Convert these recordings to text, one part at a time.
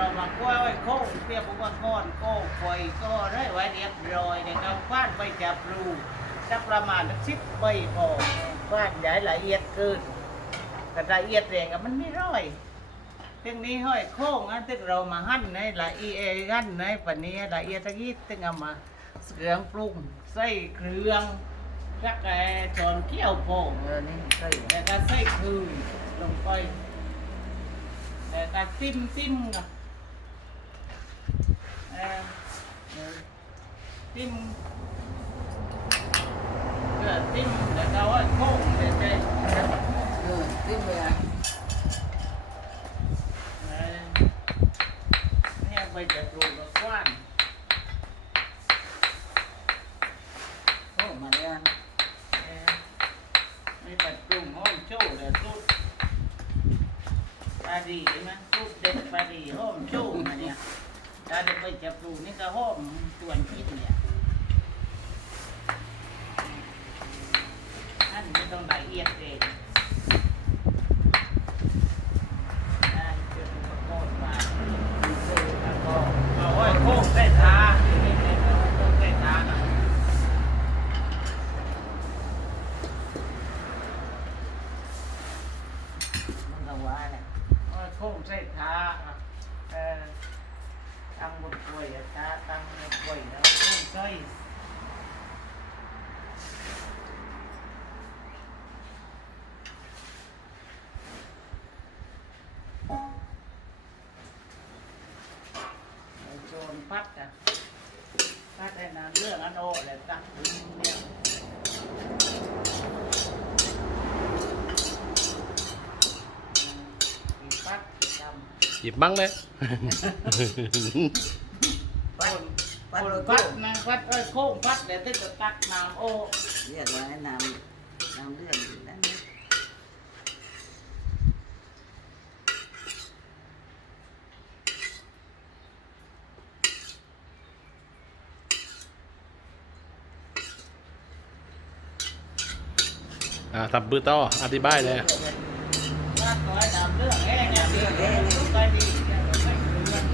เรามาก้อยโค้งเรียกว่าก้อนโก้คอยก็ได้ไว้เรียบร้อยเนี่ยก็ฟาดไปจับรูสักประมาณสิบใบพอฟาดใหญ่ละเอียดเกินแต่ละเอียดแรงอะมันไม่ร้อยทีนี้ห้อยโค้งอันที่เรามาหั่นในละเอียดหั่นในปันนี้ละเอียดตะกี้ตึงเอามาเครื่องปรุงใส่เครื่องสักแกจอนเกี้ยวโป่งเออนี่ใส่แล้วก็ใส่คืนลงไปแล้วก็ติ้มติ้มกันเออเออ ติ้มเออติ้มแล้วก็ว่าโค้งเด็ดเออติ้มไปอะเออเนี่ยไปจะปลูกกับกว้านโอ้มาเรียนเออไม่ปัดปรุงห้อมโจ้เลยสุดปาดีใช่ไหมสุดเด็ดปาดีห้อมโจ้มาเนี่ย ถ้าจะไปจับปูนี่ก็ห้อมส่วนคิดเนี่ยอันนี้ต้องละเอียดเองได้เกิดอุปกรณ์มาแล้วก็เอาไว้โค้งใส่ทานี่นี่นี่เอาไว้โค้งใส่ทาน่ะมันก็ว่าแหละเอาไว้โค้งใส่ทาอะเออ ตั้งบนกล้วยอะตาตั้งบนกล้วย แล้วต้นส้อยไอ้โจรพัดอะ ดปัปัดดโลปัโก้ดนะปัดเอ้ยโค้งปัดเดี๋ยวจะตักน้ำโอ้เรียกว่าน้ำน้ำเลือดอยู่นั่นอ่าทำปื้อต่ออธิบายเลย ปัดน้อยน้ำเรื่องแห้งอย่างเดียวเองทุกไปดีอย่างไม่เรื่อง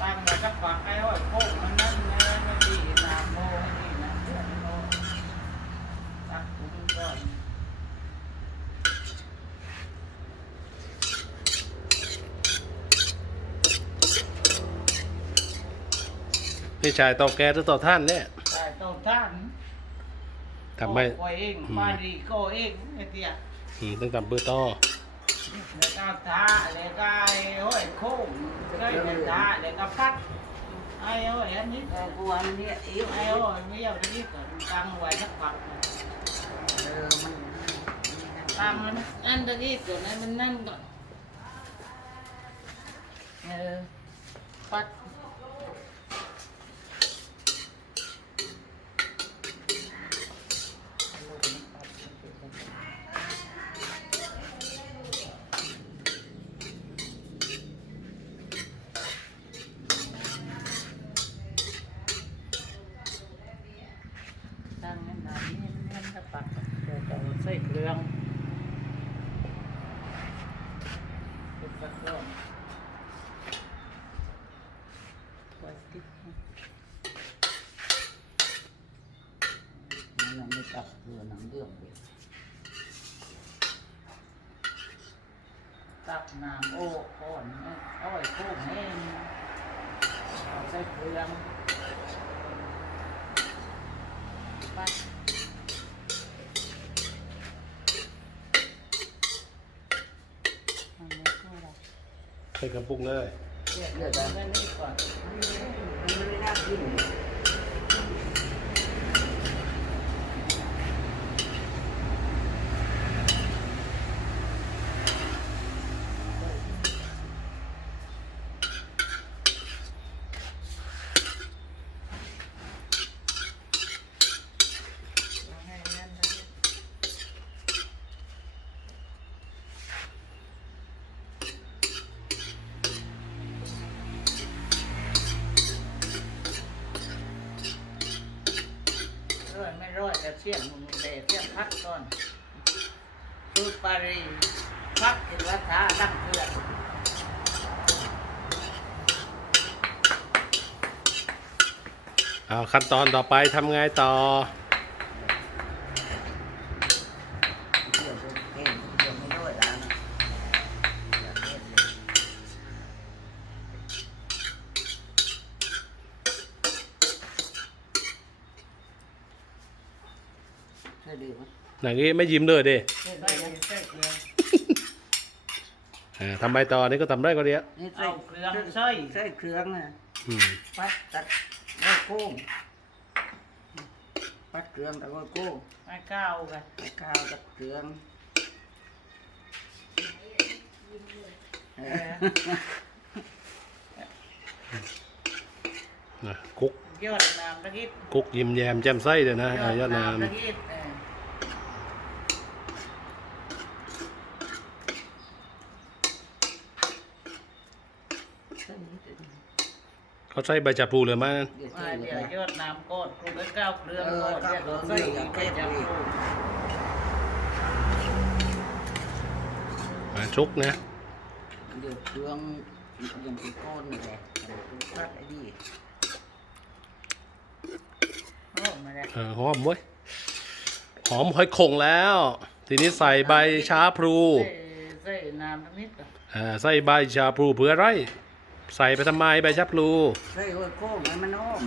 ตั้งแต่จะปักไอ้ห้อยโค้งมันนั่นนะไม่ดีน้ำโมไม่ดีน้ำเรื่องโมตั กถุงก่อนพี่ชายเตาแก๊สหรือเตาท่านเนี่ยแต่ต้องท่านทำไมโอ้ยเองปาดีก็เองไอ้เตี้ยอืมต้องทำปื้อต่อแล้วก็ท่าแล้วก็ไอ้ห้อยโค้งก็ไอ้ท่าแล้วก็พัดไอ้ห้อยอันนี้เออกูอันนี้อิ๋วไอ้อิ๋วห้อยไม่เอาอันนี้ก็ตั้งไว้สักพัก เออมันตั้งแล้วนะอันนี้ตัวนั้นมันนั่นก่อนเออปัดตั้งให้นานนี่นี่ถ้าปักเดี๋ยวจะ ลืองเป็นปักลมไว้ติดมันไม่กลับเรือน้ำเลือดเลยตักน้ำโอ้ก่อนนะเอาไว้โค้งแห้งเอาใส่เครื่องปัด ทำไมก็ได้ ใส่กระปุกเลย เดี๋ยวเดี๋ยวเอาเรื่องนี้ก่อนมันไม่น่ากิน ร้อยไม่ร้อยแต่เสี้ยนมุนเดเสี้ยนพักตอนคือปารีพักอิรัตาดังเพื่อนเอาขั้นตอนต่อไปทำไงต่อ ใช่ดีมั้ยอย่างนี้ไม่ยิ้มเลยดิใช่ใส่ดีมั้ยใส่เกลืออ่าทำใบต่อนี่ก็ทำได้ก็เดียวนี่ใส่เอาเครื่องใส่ใส่เครื่องอะอืมปัดตัดไว้โค้งปัดเครื่องแต่ว่าโค้งให้ข้าวกันไว้ข้าวตัดเครื่องเออนะคุกยอดน้ำตะกี้คุกยิ้มแย้มแจ่มใสเลยนะอ่ายอดน้ตะกี้เออำ เขาใช้ใบจับพลูเลยมั้ยเดี๋ยวมาใส่เดี๋ไว้ยวยอดน้ำก้อนคลุกแล้วก้าวเครื่องเออก้อนก้าวเดี๋ยวเครื่องใส่นี่อย่างไปเทพจับเลยลูกมาชุกนะเดี๋ยวเครื่องยังเป็นก้อนนี่แหละเดี๋ยวปัดไอ้นี่โอ้มาแล้วเออหอมเว้ยหอมหอยโข่งแล้ว ทีนี้ใส่ใบชาพลูใส่ใส่น้ำตะนิดก่อนอ่าใส่ใบชาพลูเพื่ออะไร ใส่ไปทำไมใบชาพลูใส่ไว้โค้งให้มันอ้อม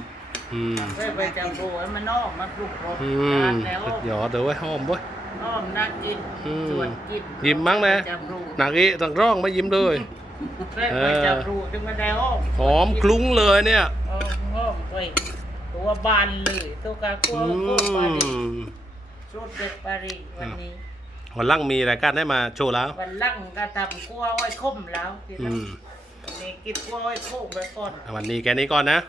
อืมใส่ไปจับลูให้มันนอกมาปลุกรสอืทามนแล้วสุดยอดเดี๋ยวไว้ยหอมเว้ยอ้อมน่ากินอืมชวนกินยิ้มมั้งนะจับลูหนักอีต้องร้องไม่ยิ้มเลยใส่ไปจับลูจึงมาได้อ้อมหอมคลุ้งเลยเนี่ยอ้อมอ้อมไปตัวบานเลยตัวกากัวอืกัวปารีมสูตรเด็ดปารีวันนี้วันหลังมีรายการได้มาโชว์แล้ววันหลังก็ทำกัวไว้คมแล้วทีอืนี้ม นี่กินกัวไว้โค้งไว้ก่อนวันนี้แค่นี้ก่อนนะ